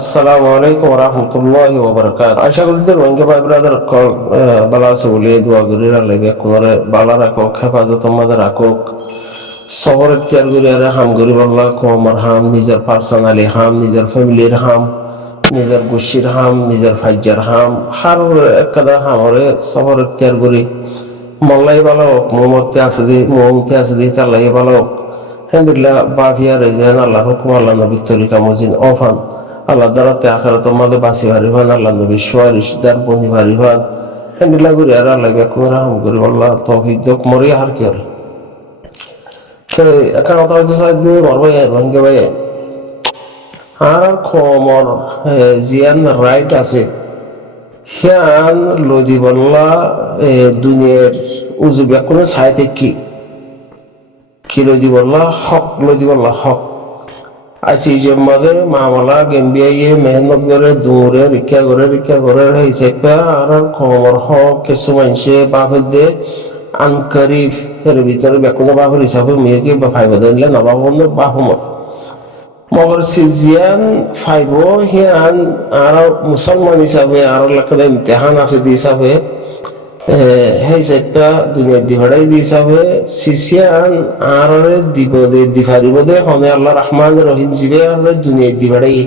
আসসালামু আলাইকুম ওয়া রাহমাতুল্লাহি ওয়া বারাকাতুহু। আশা করি যে রোহিঙ্গা ভাই ব্রাদার বালা আছে বলে দোয়া করি লাগে কোনরে বালা রাখো হেফাজতের মাঝে রাখো সবর ইখতিয়ার করি আর হাম করি আল্লাহ কোমর হাম নিজের পার্সোনালি হাম নিজের ফ্যামিলির হাম নিজের গোষ্ঠীর হাম নিজের ফাজ্জার হাম হার একদা হামরে সবর ইখতিয়ার করি মল্লাই ভালো হোক মোমতে আছে দি মোমতে আছে দি তাল্লাই ভালো হোক আলহামদুলিল্লাহ বাফিয়া রেজান আল্লাহ হুকুম আল্লাহ নবীর তরিকা মজিন অফান আল্লাহ দ্বারাতে আখেরাতের মাঝে বাঁচি হারিবান আল্লাহ নবী সুয়ারিশ দার বন্দি হারিবান হ্যান্ডিল্লা করি আর আল্লাহ বেকুন রাহম করি আল্লাহ তৌফিক দক মরি আর কি আর তো এখন কথা হইতে চাই যে ভাই রোহিঙ্গা ভাই আর খমর জিয়ান রাইট আছে হিয়ান লদি বল্লা দুনিয়ার উজু বেকুনের সাইতে কি লদি বল্লা হক লদি বল্লা হক আইসি জম্মাদে মামলা গেম্বিয়াইয়ে মেহনত করে দূরে রিক্কা করে হিসেবে আর খবর হক কিছু মানুষে বাপের দে আনকারিফ এর ভিতরে বেকুনো বাপের হিসাবে মেয়েকে বা ফাইভ দিলে নবাবন্ধ বাহুমত মগর সিজিয়ান ফাইভ হিয়ান আর মুসলমান হিসাবে আর লেখা ইমতেহান আছে দি হিসাবে সেই চারটা দুনিয়ার দিভাড়াই দি হিসাবে সিসিয়ান আর দিব দে দিফারিব দে হনে আল্লাহ রহমান রহিম জিবে আর দুনিয়ার দিভাড়াই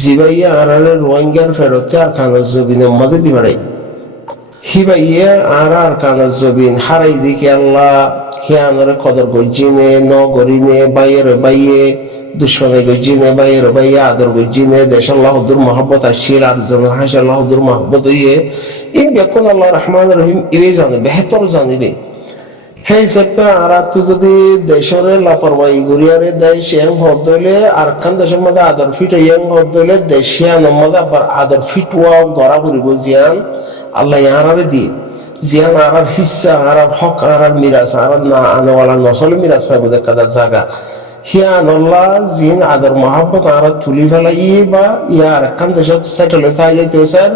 জিবাইয়া আর রোহিঙ্গার ফেরতে আর কাগজ জবিনের মধ্যে দিভাড়াই হিবাইয়া আর কাগজ জবিন হারাই দিকে আল্লাহ খেয়ানরে কদর গজিনে ন গরিনে বাইয়ে দুশ্মনে গজিনে বাইয়ে আদর গজিনে দেশ আল্লাহদুর মহব্বত আসছিল আর জনের হাস আল্লাহদুর মহব্বত হইয়ে ইন বেকুন আল্লাহ রহমান রহিম ইরে জানে বেহতর জানিবে সেই হিসাবে আর তুই যদি দেশের লাপরবাহী গড়িয়ারে দেয় সে হদ হইলে আর খান দেশের মধ্যে আদর ফিট ইয়াং হদ হইলে দেশিয়ানের মধ্যে আবার আদর ফিট ওয়া গড়া পড়িব জিয়ান আল্লাহ ইয়ারে দিয়ে জিয়ান আর হিস্সা আর হক আর মিরাজ আর না আনওয়ালা নসল মিরাজ পাইব দেখা জায়গা হিয়ান আল্লাহ জিন আদর মহাব্বত আর তুলি ফেলাই বা ইয়ার খান দেশত সেটেল হয়ে থাকে যাইতে স্যার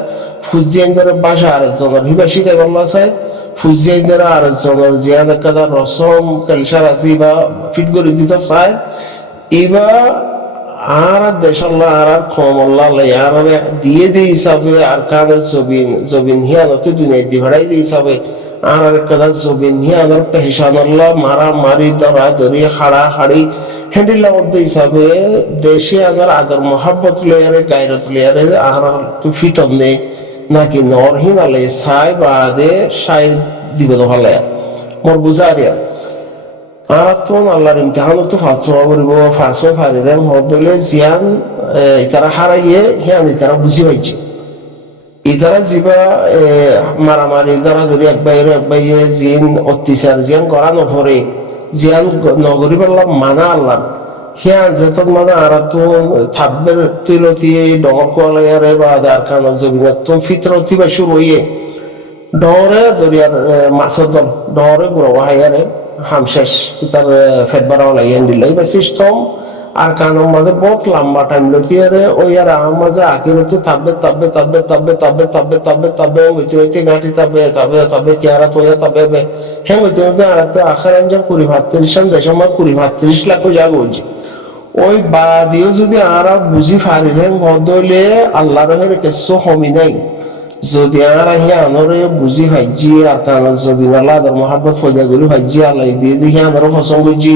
ফুজিয়ানদের বাসা আর জনের হিবা শিখাই আল্লাহ চাই ফুজিয়ানদের আর জনের জিয়ান একটা রসম কালচার আছে বা ফিট করে দিতে চায় এবার আর দেশ আল্লাহ আর কম আল্লাহ আর দিয়ে দিয়ে হিসাবে আর কানের জবিন হিয়ানতে দুনিয়া দি ভাড়াই দিয়ে হিসাবে আর একটা জবিন হিয়ানোর পেহসান আল্লাহ মারা মারি ধরা ধরি হাড়া হাড়ি হ্যান্ডিল মধ্যে হিসাবে দেশে আবার আদর মহাব্বত লেয়ারে গায়রত লেয়ারে আর ফিট নেই নাকি নরহীন আলে সাই বাদে সাই দিব হলে মোর বুঝারিয়া আর তো আল্লাহর ইমতিহান তো ফাঁসো ফারিলেন হদলে জিয়ান ইতারা হারাইয়ে হিয়ান ইতারা বুঝি পাইছে ইতারা জিবা মারামারি দ্বারা ধরি এক বাইরে জিন অত্যাচার জিয়ান করা নভরে জিয়ান নগরী বললাম মানা আল্লাহ হিয়ান যেতন মানে আর তো থাকবে তিলতি ডর কোয়ালায়ারে বা আদার খান জমিনের তো ফিতরতি বা শুরু হইয়ে ডরে দরিয়ার মাছের দল ডরে বুড়ো হাইয়ারে হামশেষ তার ফেট বাড়াও লাগিয়ে দিলাই বা সিস্টেম আর কানের মাঝে বহুত লম্বা টাইম লতিয়ারে ওই আর আমার মাঝে আকিরতে তাবে হইতে গাঁটি তাবে কেয়ারা তোয়া তাবে হ্যাঁ হইতে আর আখার একজন 20-32 দেশের মধ্যে 20-32 লাখ জায়গা হয়েছে ওই বাদিও যদি আর বুঝি ফারিলেন বদলে আল্লাহ রহের কিছু হমি নাই যদি আর আনরে বুঝি ভাইজি আর কানের জবিন আল্লাহ মহাব্বত ফজা করি ভাইজি আল্লাহ দিয়ে দেখি আমারও পছন্দ করছি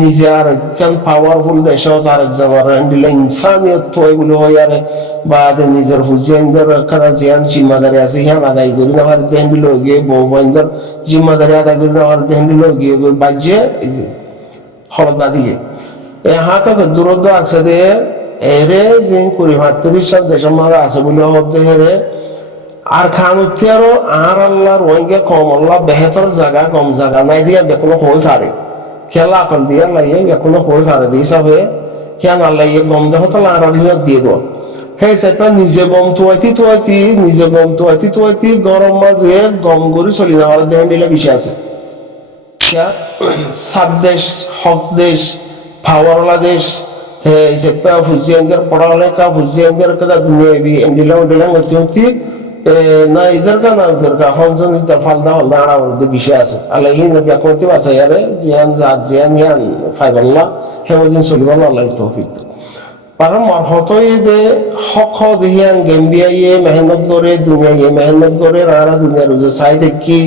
নিজে আর একখান পাওয়ারফুল দেশত আর একজন দিলে ইনসানিয়ত থই বলে হয় আরে বা নিজের হুজিয়ানদের খানা জিয়ান জিম্মাদারি আছে হিয়ান আদায় করি না পারে দেন দিল গিয়ে বউ বাইনদের জিম্মাদারি আদায় করি না পারে দেন দিল গিয়ে বাজ্যে হলদ বাদিয়ে এ হাতে দূরত্ব আছে দে এরে যে 20-32 দেশের মধ্যে আছে বলে হতে হেরে আর খান উঠিয়ারও আর আল্লাহ রোহিঙ্গা কম আল্লাহ বেহতর জায়গা কম জায়গা নাই দিয়া বেকুনো হয়ে পারে খেলা আকল দিয়া লাইয়ে বেকুনো হয়ে পারে দিয়ে হিসাবে খেয়াল আল্লাহ গম দেহ তাহলে আর দিয়ে দেওয়া সেই চাইপা নিজে গম তুয়াইতি গরম মাঝে গম গড়ি চলি যাওয়ার দেহ দিলে বেশি আছে সাত দেশ হক দেশ পাওয়ারওয়ালা দেশ এই চাইপা ফুজিয়ানদের পড়ালেখা ফুজিয়ানদের কথা দুনিয়া এন্ডিলাম অতি না ইদারকা না ইদারকা হনজন ইদার ফালদা আড়াওয়ার বিষয় আছে আল্লাহ ইন ব্যাকরতে বাঁচাই আরে জিয়ান হিয়ান ফাইবাল্লাহ হেমদিন চলিবাল্লাহ আল্লাহ তৌফিক para marhoto de hokho dihian gambia ye mehnat gore dunia ye mehnat gore rara dunia ruzo sai dekhi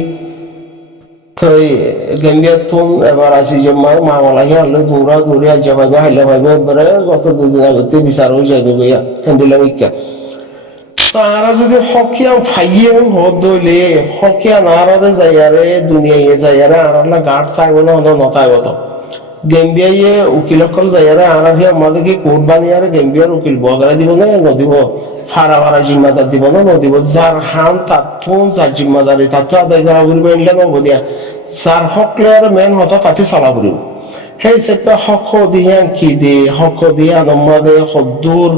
toi gambia tun ebar asi jemma mawala hi alle dura duriya jabaga halle bhabe bare goto দুদিন আগতে বিচার হয়ে যাবে গয়া ঠান্ডিলা মিক্কা তারা যদি হকিয়াম ফাইয়াম হদলে হকিয়া নারারে যায়ারে দুনিয়ায় যায়ারে আরালা গাট থাকবে না নতাইব তো গেম্বিয়ায় উকিলকল যায়ারে আরাফিয়া আমাদেরকে কোর্ট বানিয়ারে গেম্বিয়ার উকিল বগরা দিব না নদিব ফারা ফারা জিম্মাদার দিব না নদিব যার হাম তাতুন যার জিম্মাদারি তাতু আদায় করা বলবে এনলে নবদিয়া যার হকলের মেন হতো তাতে চালা বলিব সেই চেপে হক দিহান কি দে হক দিহান আমাদের সদ্দুর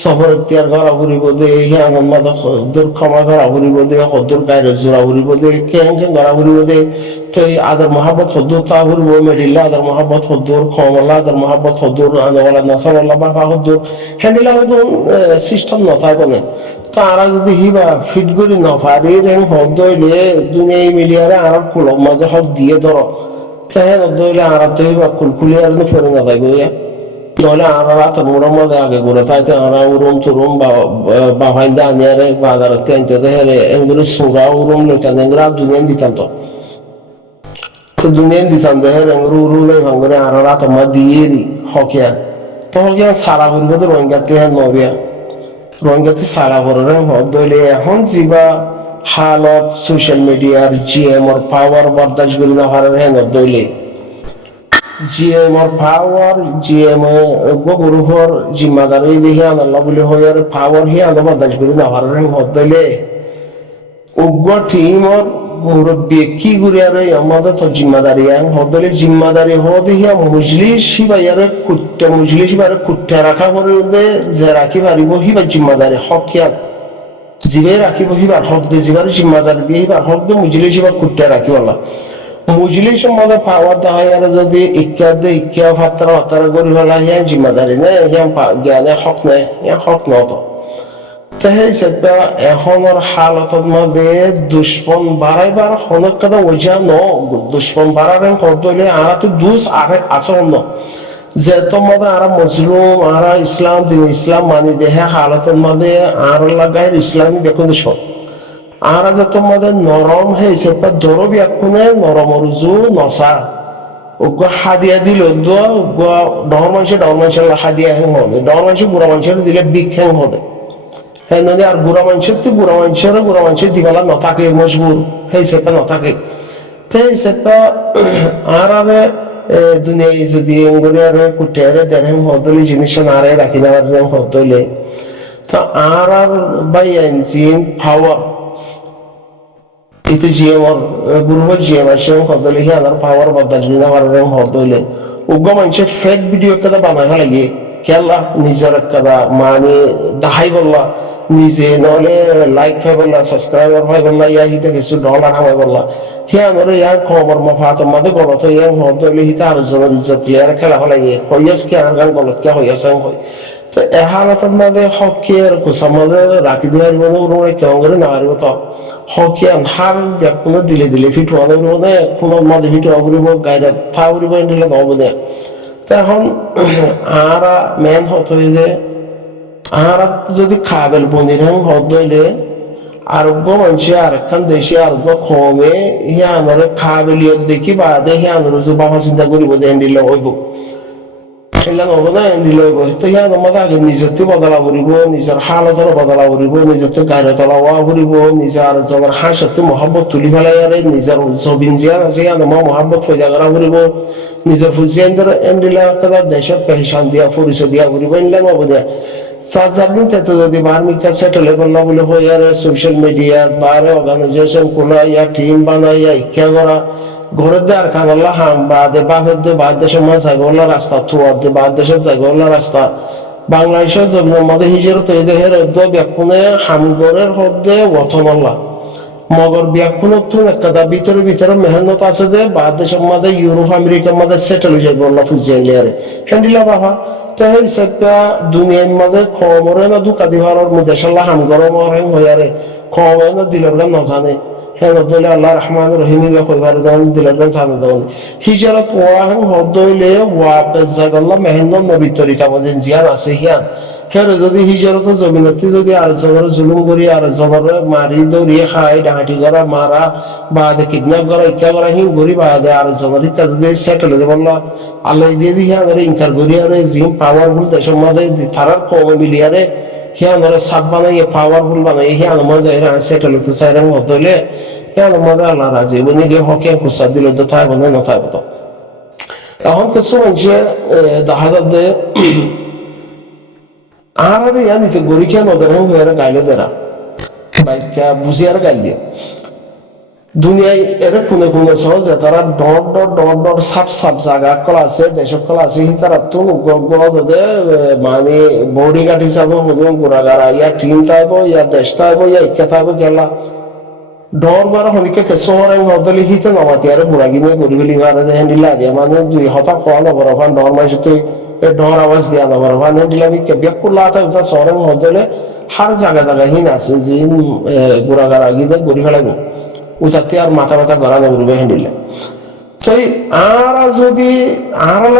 সফর এখতিয়ার করা ঘুরিব দে হিয়ান আমাদের সদ্দুর ক্ষমা করা ঘুরিব দে সদ্দুর গাইরে জোড়া ঘুরিব দে কেন কেন করা ঘুরিব দে তো আদর মহাব্বত সদ্দুর তা ঘুরিব মেডিল্লা আদর মহাব্বত সদ্দুর ক্ষমলা আদর মহাব্বত সদ্দুর আনওয়ালা নাসাল্লাহ বাবা সদ্দুর হেন্ডিলা হয়তো সিস্টেম নথাকো না তারা যদি হিবা ফিট করি নপারি রেং হদ দইলে দুনিয়ায় মিলিয়ারে আর কুলব মাঝে হক দিয়ে ধরো তাহলে দইলে আরাতে বা কুলকুলিয়ার নো ফরে না যাইবো ইয়া নলে আরা রাত মোড়া মধ্যে আগে ঘুরে তাইতে আরা উরুম তুরুম বা ভাইন্দা আনিয়ারে বাজারতে আনতে দেহেরে এগুলো সুরা উরুম লইতান এগুলো দুনিয়ান দিতাম তো দুনিয়ান দিতাম দেহের এগুলো উরুম লই ভাঙ্গরে আরা রাত মা দিয়েরি হকিয়া তো হকিয়া সারা ঘুরবে তো রোহিঙ্গাতে নবিয়া রোহিঙ্গাতে সারা ঘুরে দইলে এখন জিবা হালত সোশ্যাল মিডিয়ার জিএম ওর পাওয়ার বরদাস্ত করি না হারের হ্যাঁ দইলে জিএম ওর পাওয়ার জিএম গ্রুপর জিম্মাদারি দেখে আনাল্লাহ বলে হয়ে পাওয়ার হি আনা বরদাস্ত করি না হারের হ্যাঁ দইলে উগ্র টিম ওর মুরব্বী কি ঘুরে আর আমাদের তো জিম্মাদারি হদলে জিম্মাদারি হদিয়া মজলিস হিবাইয়ারে কুট্টা মজলিস হিবারে কুট্টা রাখা করে যে রাখি পারিব হিবা জিম্মাদারি হকিয়াত জিবে রাখিব হিবার হক দে জিবার জিম্মাদারি দিয়ে হিবার হক দে মুজলিস হিবার কুট্টা রাখি বলা মুজলিসের মধ্যে পাওয়ার দেওয়া আর যদি ইক্কা দে ইক্কা ফাত্রা ফাত্রা করি হলা হিয়া জিম্মাদারি নেই হিয়া জ্ঞানে হক নেই হিয়া হক নত তাই সেটা এখনের হালতের মধ্যে দুশ্মন বাড়াইবার অনেক কথা ওইজা ন দুশ্মন বাড়াবেন করতে আরা তো দুস আরে আসন ন যে তোমাদের আরা মজলুম আরা ইসলাম দিন ইসলাম মানি দেহে হালতের মধ্যে আর লাগাই ইসলামী দেখুন সব আরা যে তোমাদের নরম হে সেটা দরব এখনে নরম রুজু নসা ওগো হাদিয়া দিল দোয়া ডর মানুষের হাদিয়া হ্যাং হবে ডর মানুষের বুড়া মানুষের দিলে বিক হ্যাং হবে হ্যাঁ নদী আর বুড়া মানুষের তো বুড়া মানুষের দিবালা নথাকে মজবুর সেই সেটা নথাকে সেই সেটা আর আরে দুনিয়ায় যদি এঙ্গুরি আরে কুটিয়ারে দেড় হদলি জিনিস আরে রাখি নেওয়ার হদলে তো আর বাই engine power itu GMR guru GMR sih kalau lihat ada power badal di luar orang hotel le, uga macam fake video kada banana lagi, kela nijar kada mani dahai bolla, nije nole like hai bolla, subscriber hai bolla, ya hita kesu dollar hai bolla, hiya nole ya khomor mafat made bolla to ya hotel le hita arzuman izzat liar kela lagi, hoyas kya agan bolla kya hoyas ang hoy, তো এ হালতের মধ্যে হকিয়ার কুসামদে রাখি দেওয়ার মধ্যে উড়ে কেমন করে না পারবো তো হকিয়ান হার কোনো দিলে দিলে ফিট হওয়া মানে কোনো মধ্যে ফিট হওয়া করিব গাইডা থা করিব দিলে নহব দে তো এখন আরা মেন হত যে আরা যদি খাবেল বনির হত দইলে আরোগ্য মানুষে আরেকখান দেশে আরোগ্য কমে হিয়া আমার খাবেলিয়ত দেখি বা দে হিয়া আমার যে বাবা চিন্তা করিব দে দিলে হইব নিজের বদলা করিব নিজের হালতর বদলা করিব নিজের গাড়ি তলাওয়া করিব নিজের জনের হাসত মহাব্বত তুলি ফেলাই আর নিজের জবিন জিয়ান আছে মহাব্বত পয়দা করা করিব নিজের ফুজিয়ান এন্ডিলা কথা দেশের পেশান দিয়া পরিচয় দিয়া করিব এনলা নব দিয়া চার্জারদিন তেতে যদি বার্মিকা সেটেল করলা বলে হই আর সোশ্যাল মিডিয়া বারে অর্গানাইজেশন খোলা ইয়া টিম বানাইয়া ইচ্ছা করা ঘরের দে আর খাগল্লা হাম বাদে বাপের দে বাদ দেশের মাঝে জায়গা রাস্তা থুয়ার দে বাদ দেশের জায়গা রাস্তা বাংলাদেশের জমিনের মাঝে হিজের তো এই দেহের ব্যাকুনে হামগরের হদ্দে অথমল্লা মগর ব্যাকুনের তুন একটা ভিতরে মেহনত আছে যে বাদ দেশের মাঝে ইউরোপ আমেরিকার মাঝে সেটেল হয়ে যাবে বললা ফুজিয়ে লিয়ারে হ্যান্ডিলা বাবা তাই সেটা দুনিয়ার মাঝে খমরে না দুকা দিবার দেশাল্লা হামগর মরে হইয়ারে খমরে না দিলের গান না জানে হ্যাঁ দলে আল্লাহ রহমান রহিম কইবার দান দিলেন সামনে দান হিজরত ওয়া হদইলে ওয়া বেজাগাল্লাহ মেহেন্দ নবী তরিকা মধ্যে জিয়ান আছে হিয়ান হেরে যদি হিজরত জমিনতি যদি আর জবর জুলুম করি আর জবর মারি দৌড়ি খাই ডাহাটি করা মারা বা কিডন্যাপ করা ইচ্ছা করা হিং করি বা আর জবর ইচ্ছা যদি সেটেল হয়ে বললো আল্লাহ দিয়ে দিয়ে আর ইনকার করি আর জিম পাওয়ারফুল দেশের মাঝে তারার কমে মিলিয়ারে হিয়ান ধরে সাপ বানাইয়ে পাওয়ারফুল বানাই হিয়ান মজা এরা সেটেল হতে চাই রঙ হইলে হিয়ান মজা আল্লাহ রাজি বনি গিয়ে হকে কুসা দিল তো থাই বনে না থাই তো এখন কিছু মানুষে দেখা যাচ্ছে আর নিতে গরিকা নজর হয়ে গাইলে দেরা বাইকা বুঝি আর গাইল দিয়ে দুনিয়ায় এরা কোনে কোনে সহজ তারা ডর ডর ডর ডর সাপ সাপ জায়গা কলা আছে দেশক কলা আছে তারা তো মানে বডি গার্ড হিসাবে হদম গোড়াগারা ইয়া টিম থাকবো ইয়া দেশ থাকবো ইয়া ইচ্ছা থাকবো গেলা ডর বারা হনিকে কেশর হদলি হিতে নমাতি আর বুড়া গিনে গরিবলি মারে দেন দিলা যে মানে দুই হতা কোয়া নবর ওখান ডর মাইসতে ডর আওয়াজ দিয়া নবর ওখান দিলাম কে বেকুল্লা তা উঠা সরং হদলে হার জায়গা জায়গা হিন আছে যে গোড়াগারা গিনে গরি ফেলাইব উঠাতে আর মাথা ব্যথা গড়ানো করবে হ্যান্ডিলে তো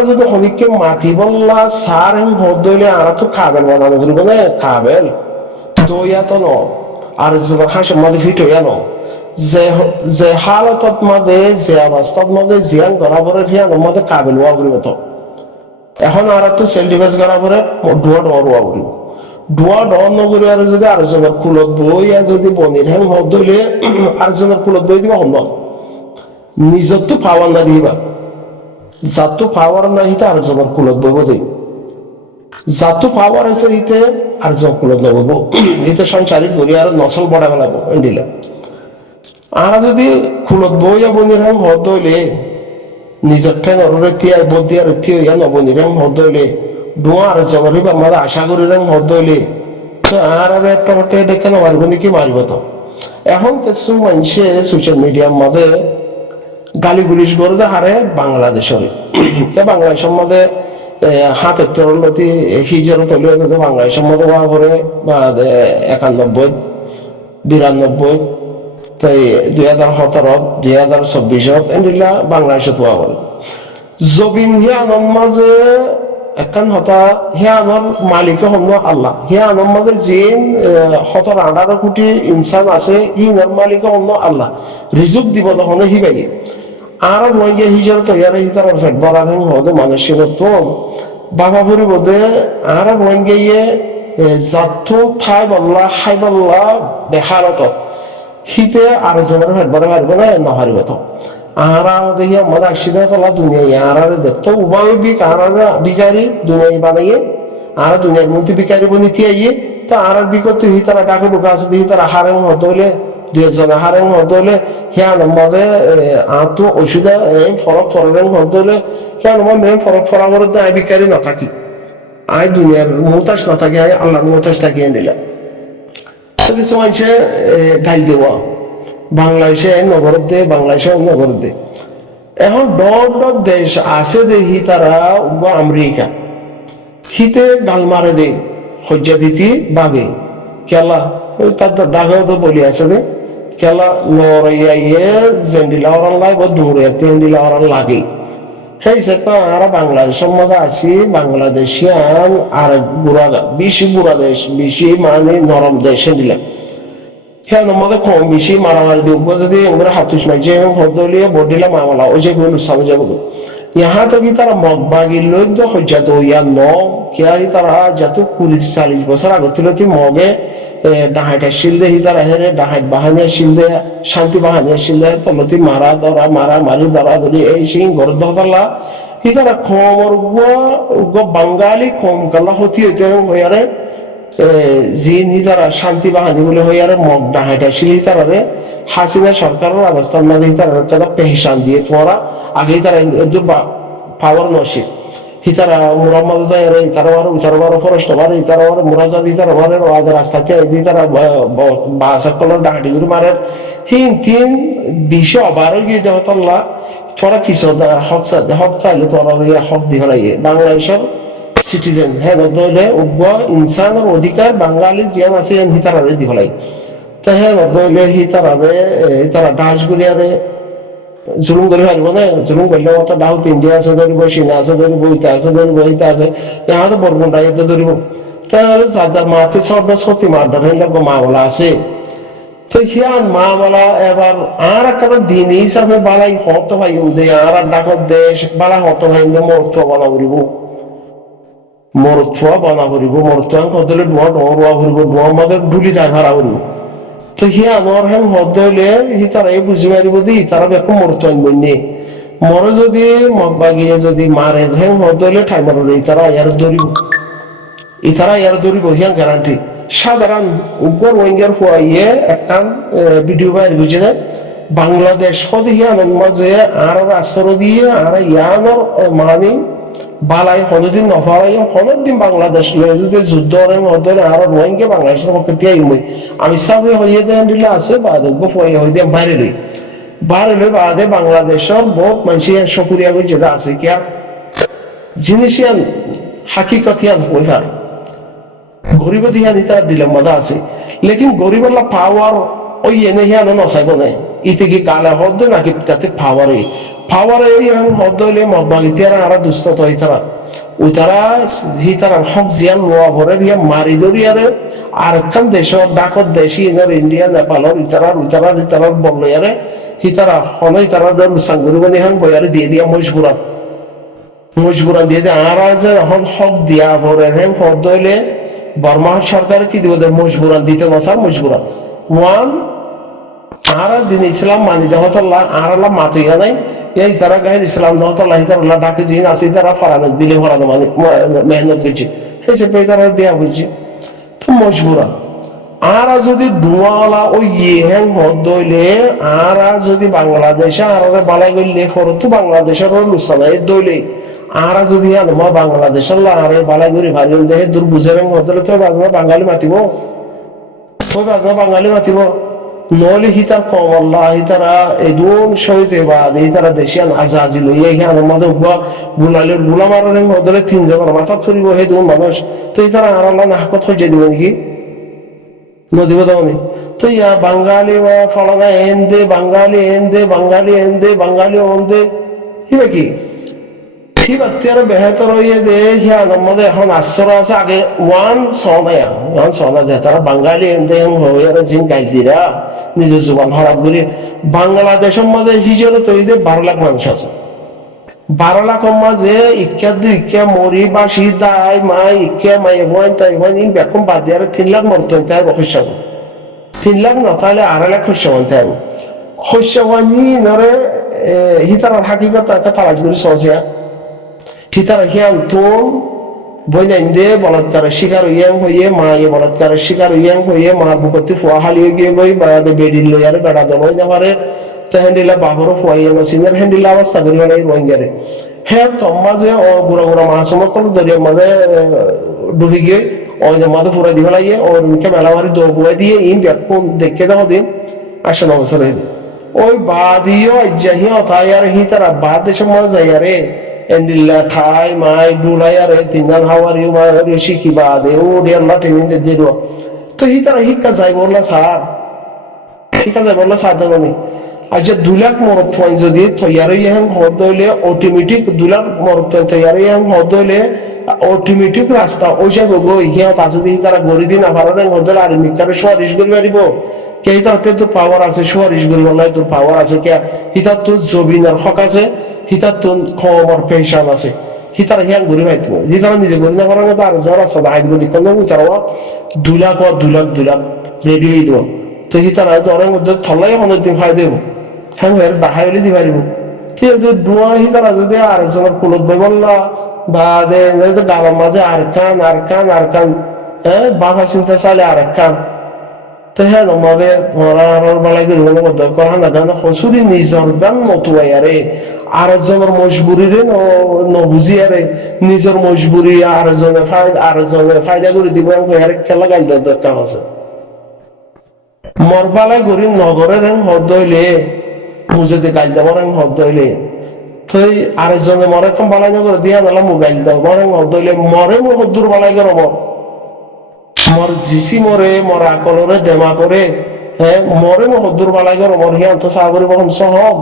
যদি হনিকে মাতি বললা সার হদলে আর তো খাবেল বানানো করবো না খাবেল দইয়া তো ন আর হাঁসের মাঝে ফিট হইয়া ন যে হালতত মাঝে যে অবস্থার মাঝে জিয়ান বরাবরের হিয়ানোর মাঝে কাবিল হওয়া করিব তো এখন আর তো সেল ডিভাইস বরাবরে ডুয়া ডর হওয়া করিব ডুয়া ডর নগরী আর যদি আরেকজনের কুলত বই আর যদি বনির হ্যাং হদ হইলে আরেকজনের কুলত বই দিবা হন নিজের তো পাওয়ার না দিবা যার তো পাওয়ার না হিতে আরেকজনের কুলত বইব দিই যার তো পাওয়ার আছে হিতে আরেকজন কুলত নবইব হিতে সংসারিক করি আর নসল বড়া ফেলাবো এন্ডিলে আর যদি খুলত বইয়া বনির হ্যাং হদ হইলে নিজের ঠেং অরে তিয়াই বদি আর থি হইয়া নবনির হ্যাং হদ হইলে ডুয়া আর জবরি বা আমাদের আশা করি রং হদ হইলে তো আর একটা হটে ডেকে না মারিব নাকি মারিব তো এখন কিছু মানুষে সোশ্যাল মিডিয়ার মাঝে গালি গুলিশ করে হারে বাংলাদেশের বাংলাদেশের মাঝে হাতের তরলতি হিজের তলিয়ে বাংলাদেশের মধ্যে হওয়া করে বা 91 92 তাই 2017 2024 এন্ডিলা বাংলাদেশে হওয়া করে জবিন হিয়ানোর মাঝে একখান হতা হিয়ানোর মালিক হন্য আল্লাহ হিয়ানোর মাঝে যে 17-18 কোটি ইনসান আছে ইনার মালিক হন্য আল্লাহ রিজুক দিব তখন হিবাই আর নইগে হিজার তৈয়ারে হিতার ফেট বরান হদে মানুষের তো বাবা বুড়ি বোধে আর নইগে জাতু থাই বল্লা হাই বল্লা বেহারত হিতে আর জনের ফেট বড় পারবে না নহারিব তো আর দেখি আমাদের আকশিদা তলা দুনিয়া আর দেখতো উভয় বিক আর বিকারি দুনিয়া বানাইয়ে আর দুনিয়ার মধ্যে বিকারি বনিতে আইয়ে তো আর বিকত হি তারা ডাকে ঢুকা আছে দিহি তারা হারেং হতে হলে 2 জন হারেং হতে হলে হিয়ান মাঝে আতো ওষুধা ফরক ফররেং হতে হলে হিয়ান মেন ফরক ফরাবর আই বিকারি না থাকি আই দুনিয়ার মুতাস না থাকে আই আল্লাহর মুতাস থাকি এন্ডিলা তো কিছু মানুষে গাইল দেওয়া বাংলাদেশে নগর দে এখন ডর ডর দেশ আছে দেখি তারা আমেরিকা হিতে গাল মারে দে হজ্জা দিতি বাবে খেলা তার তো ডাকাও তো বলি আছে দে খেলা লড়াইয়ে জেন্ডিলা ওরান লাগবে দূরে তেন্ডিলা ওরান লাগে সেই সে আর বাংলাদেশের মধ্যে আছি বাংলাদেশিয়ান আর বুড়া দেশ বেশি মানে নরম দেশ দিলাম হ্যাঁ আমাদের কম বেশি মারামারি দেখবো যদি আমরা হাতুস মাইছে হদলিয়ে বডিলা মামলা ওই যে গুলো সামনে যাবো यहाँ तो কি তারা মগবাগি লোক তো হজ্জা তো ইয়া ন কিয়ারি তারা যত 40-40 বছর আগে তুলতি মগে ডাহাইটা শিলদে হি তারা হেরে ডাহাইট বাহানিয়া শিলদে শান্তি বাহানিয়া শিলদে তলতি মারা মারি ধরা ধরি এই সিং ঘর দলা হি তারা খমর গো বাঙালি কম কালা হতি হইতে হইয়ারে জিন হি তারা শান্তি বাহানি বলে হইয়ারে মগ ডাহাইটা শিলি তারারে হাসিনা সরকারের অবস্থার মাঝে তারা একটা পেহচান দিয়ে তোরা আগেই তারা পাওয়ার নসি হিতারা মুরাম্মদ দায়রে তারা উতারবার ফরেস্ট বারে তারা মুরাজা দি তারা বারে ওয়াদের রাস্তাতে দি তারা বাসাকল ডাহাটি গুরু মারে তিন বিশে আবারও গিয়ে দেহতল্লাহ তোরা কিছু হক চাইলে তোরা হক দি হলাইয়ে বাংলাদেশের সিটিজেন হ্যাঁ ধরলে ইনসানের অধিকার বাঙালি জিয়ান আছে হিতারা দি হলাই হ্যাঁ নদলে হি তারা ডাস গুলিয়ারে জুলুম করে পারব না জুলুম করলে মতো ডাউট ইন্ডিয়া আছে ধরিব চীনা আছে ধরিব ইটা আছে ধরিব ইটা আছে ইহাতে বরগুন্ডা ইতে ধরিব তাহলে যার মাতে সব সত্যি মারদার হইলে মামলা আছে তো হিয়ান মামলা এবার আর একটা দিন হিসাবে বালাই হত ভাই দে আর ডাকত দেশ বালা হত ভাই মরত্ব বলা করিব মরত্ব বনা করিব মরত্ব কদলে ডুয়া ডুয়া করিব ডুয়া মাঝে ডুলি যায় ভাড়া করিব তো হিয়া নর হেন হদলে হি তারা এই বুঝি মারিব দি তারা বেকম মরত্ব আনবেন নে মরে যদি মগবাগিয়ে যদি মারে হেন হদলে ঠাই মারলে তারা ইয়ার ধরিব তারা ইয়ার ধরিব হিয়া গ্যারান্টি সাধারণ উগ্র রোহিঙ্গার হইয়ে একটা ভিডিও বাইর বুঝে যায় বাংলাদেশ হিয়ানোর মাঝে আর রাষ্ট্র দিয়ে আর ইয়ানোর মানে বালাই হলদিন নফারাই হলদিন বাংলাদেশ যদি যুদ্ধ হলে আর রোহিঙ্গা বাংলাদেশের পক্ষে দিয়াই আমি সাথে হইয়ে দেন দিলে আছে বা দেখবো হয়ে দিয়ে বাইরে লই বাইরে লই বাদে বাংলাদেশের বহুত মানুষ সকুরিয়া যেটা আছে কিয়া জিনিস হাকিকত ইয়ান হই পারে গরিব দিয়া নিতে দিলাম মজা আছে লেকিন গরিবের পাওয়ার ওই এনে হিয়ানো নসাইব না ইতে কি গালে হদ্দে নাকি তাতে পাওয়ারে হদ্দ হইলে মদবাগিতিয়ারা আর দুস্থ হই তারা ওই তারা হি তারা হক জিয়ান লোয়া ভরে দিয়া মারি দরিয়ারে আর একখান দেশের ডাকত দেশি এনার ইন্ডিয়া নেপালের ইতারার বলয়ারে হি তারা হনই তারা লুসাং গরিব নিহাং বয়ারে দিয়ে দিয়া মজবুরা দিয়ে আর যে এখন হক দিয়া ভরে হ্যাঁ হদ্দ হইলে বর্মা সরকার কি দিব মজবুরান দিতে নসা মজবুরান ওয়ান আর দিন ইসলাম মানি দেহতল্লাহ আর আল্লাহ মাতুইয়া নাই এই তারা গায়ের ইসলাম দেহতল্লাহ তারা ডাকে জিন আছে তারা ফরানো দিলে ফরানো মানে মেহনত করছে হিসেবে তারা দেয়া হয়েছে তো মজবুরান আর যদি ডুয়ালা ওই হ্যাং হদ হইলে আর যদি বাংলাদেশে আর বালাই করলে ফরতো বাংলাদেশের লুসানাই দইলে আর যদি আলমা বাংলাদেশের আরে বালাই করে ভাজন দেহে দূর বুঝে হদলে তো বাঙালি মাতিব ওই বাঙালি মাতিব নহলে হিতার কমল্লা হিতারা এদুন সহিতে বাদ হিতারা দেশিয়ান আজাজি লইয়া হিয়ানোর মাঝে উবা গুলালের গুলা মারার হদলে তিনজনের মাথা থরিব হে দুন মানুষ তো হিতারা আর আল্লাহ নাহকত হয়ে দিব নাকি নদীব দাওনি তো ইয়া বাঙালি ফলানা এন্দে বাঙালি এন্দে ওন্দে হিবা কি হিবাত্তিয়ার বেহতর হইয়ে দে হিয়ানোর মাঝে এখন আশ্চর্য আছে আগে ওয়ান সনা যায় তারা বাঙালি এন্দে হইয়ার জিন গাইল দিরা নিজের জুবান হরাপ করি বাংলাদেশের মাঝে হিজরে তৈরি 12 লাখ মানুষ আছে 12 লাখের মাঝে ইক্কা মরি বাসি দায় মাই ইক্কা মাই বোন তাই বোন ইন বেকম বাদ দিয়ে 3 লাখ মরতো তাই শস্য 3 লাখ না তাহলে 2.5 লাখ শস্য বানি নরে হিতার হাকিকত একটা তালাশ করে সহজিয়া হিতার হিয়াম তো বইনাইন্দে বলৎকারের শিকার হইয়ে মা বলৎকারের শিকার হইয়ে মার বুকতি ফুয়া হালিয়ে গিয়ে গই বাদে বেড়ি লইয়ারে বেড়া দলই না পারে তো হ্যান্ডিলা বাবরও ফুয়াইয়ে নসিনের হ্যান্ডিলা অবস্থা করি মানে রোহিঙ্গারে হ্যাঁ মাঝে ও গুড়া মাহাসমত দরিয়ার মাঝে ডুবি গিয়ে ওই মাঝে ফুরাই দি ফেলাইয়ে ওর মুখে মেলা মারি দৌড় বুয়াই দিয়ে ইন দেখুন দেখে দেখো দিন আসেন অবসর হয়ে দিন ওই বাদিও যাহিয়া তাই আর হি তারা বাদ দেশের মাঝে যাই আরে এন্ডিল্লা ঠাই মাই ডুলাই আর তিনজন হাওয়ারি মারি শিখি বাদে ও ডিয়াল্লা ট্রেনিং দিয়ে দিল তো হি তারা শিক্ষা যাই বললা স্যার জানি আর যে 2 লাখ মরত যদি তৈয়ার হদ হইলে অটোমেটিক 2 লাখ মরত তৈয়ার হদ হইলে অটোমেটিক রাস্তা ওই সব হিয়া পাশে দিয়ে তারা গড়ি দিন আবার হদ আর মিকারে সুয়ারিশ করে পারিব কে তাতে তোর পাওয়ার আছে সুয়ারিশ করে বললে তোর পাওয়ার আছে কে হিতার তোর জবিনার হক আছে হিতার তোর খবর পেশান আছে হিতার হিয়ান ঘুরে পাইতো হিতারা নিজে ঘুরি না পারে আর যারা আছে হাইদ গদি কোন তারা 2 লাখ রেডি হয়ে দেব তো হিতারা ধরের মধ্যে থলাই অনেকদিন ফাই দেব হ্যাঁ দেখাই হলে দি পারিব ঠিক আছে ডুয়া হিতারা যদি আর একজনের কুলত বই বললা বা গালার মাঝে আর কান হ্যাঁ বাবা চিন্তা চালে আর এক কান তো হ্যাঁ আমাদের বালাই করা না গান হসুরি নিজর গান মতুয়াই আরে আর একজনের মজবুরিরে নবুঝিয়ারে নিজের মজবুরি আর একজনে ফায়দা করে দিব খেলা গাইল দরকার আছে মরবালাই গরি নগরের হদ হইলে মুজেতে গাইল দেওয়ার হদ হইলে তো আরেকজনে মরে কম বালাই করে দিয়া নালা মোবাইল দাও মরে হদ হইলে মরে দূর বালাই করো মর জিসি মরে আকলরে দেমা করে হ্যাঁ মরে মহদ্দুর বালাই গর মর হিয়ান তো সাগরি বহন সহম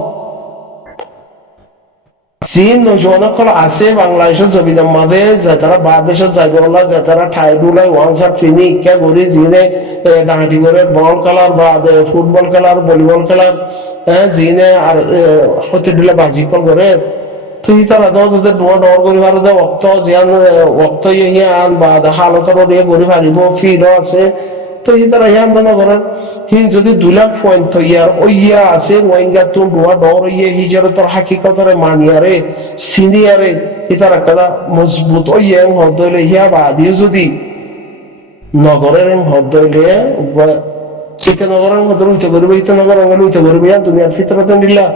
চীন নজওয়ানসকল আছে বাংলাদেশের জমিনের মাঝে যে তারা বাংলাদেশের যাইবলা যে তারা ঠাইডুলাই ওয়ান সার ফিনি ইচ্ছা করি জিনে ডাহাটি করে বল খেলার বা ফুটবল খেলার ভলিবল খেলার হ্যাঁ জিনে আর হতে দিলে বাজি কল করে তুই তারা দাও তোদের ডোয়া ডর করি পারো দে অক্ত জিয়ান অক্ত ইয়ে আন বা হালতর দিয়ে করি পারিব ফিরও আছে তো ই তারা ইয়ান তো নগরের হিন যদি 2 লাখ পয়েন্ট ইয়ার ওইয়া আছে ওয়াইঙ্গা তো ডোয়া ডর ইয়ে হিজারে তোর হাকিকতরে মানিয়ারে সিনিয়ারে ইতারা কাদা মজবুত ওইয়া হদলে হিয়া বাদি যদি নগরের হদলে চিতে নগরের মধ্যে উঠতে করবে ইতে নগর অঙ্গলে উঠতে করবে দুনিয়ার ফিতরতে নিলা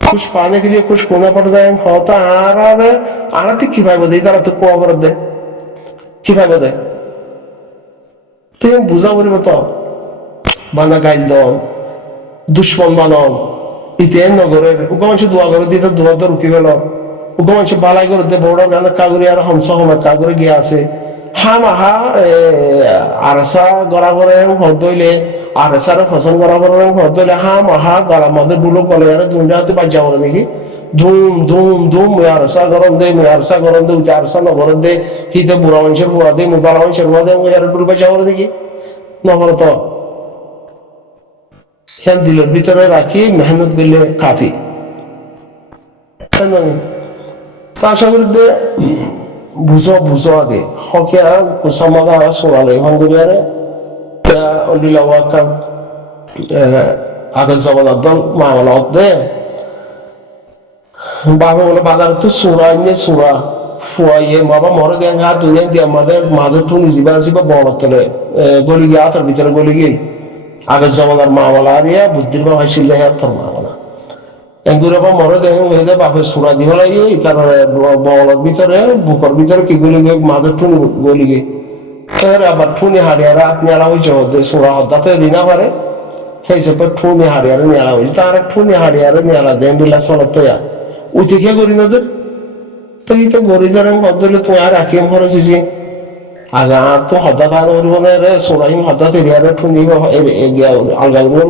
खुश पाने के लिए खुश होना पड़ जाए होता आराते की भाई बदे इधर तो को अवर दे की भाई बदे ते बुझा बोली बताओ बाना गाइल दो दुश्मन बानो इते नगरेर उगमांश दुआ करे दिते दुआ तो रुकी गेल उगमांश बालाई करे दे बड़ा गाना कागुरी আর হংস হমা কাগরে গিয়া আছে হামাহা আরসা গড়া করে হদইলে আরসার ফসল গড়া করে হদইলে হামাহা গড়া মধ্যে দুলো বলে আর দুনটা তো বাজা করে নাকি ধুম ধুম ধুম আরসা গরম দে আরসা গরম দে আরসা ন গরম দে হিতে বুড়া মানুষের হুয়া দে বালা মানুষের হুয়া দে আর দুলো বাজা করে নাকি নহর তো হ্যাঁ দিলের ভিতরে রাখি মেহনত করলে কাফি তা আশা করি বুঝো আগে হকে সমাধা শোনালে হঙ্গুরিয়ারে অলিলা ওয়াকা আগের জমানার দল মামলা দে বাবা বলে বাজার তো সুরা ইয়ে সুরা ফুয়াইয়ে বাবা মরে দেন হাত দুনিয়া দিয়ে আমাদের মাঝে টুনি জিবা জিবা বড় তলে গলি গিয়ে আতার ভিতরে গলি গিয়ে আগের জমানার মামলা আর ইয়া বুদ্ধির বাবা ছিল তোর মামলা এগুলো বা মরে দেখেন হয়ে বাপের সুরা দি হলাই তার বলার ভিতরে বুকর ভিতরে কি গলি গে মাঝে ঠুনি গলি গে আবার ঠুনি হারিয়ারা নেড়া হয়েছে হতে সুরা হদাতে রিনা পারে সেই হিসেবে ঠুনি হারিয়ারে নেড়া হয়েছে তার ঠুনি হারিয়ারে নেড়া দেন দিলা চলত উঠে কে করি না তো এই তো গরি যারা হদলে তুই আর রাখি খরচ আগা তো হদা কার করিব না রে সুরাইম হদা তেরিয়ারে ঠুনি আলগা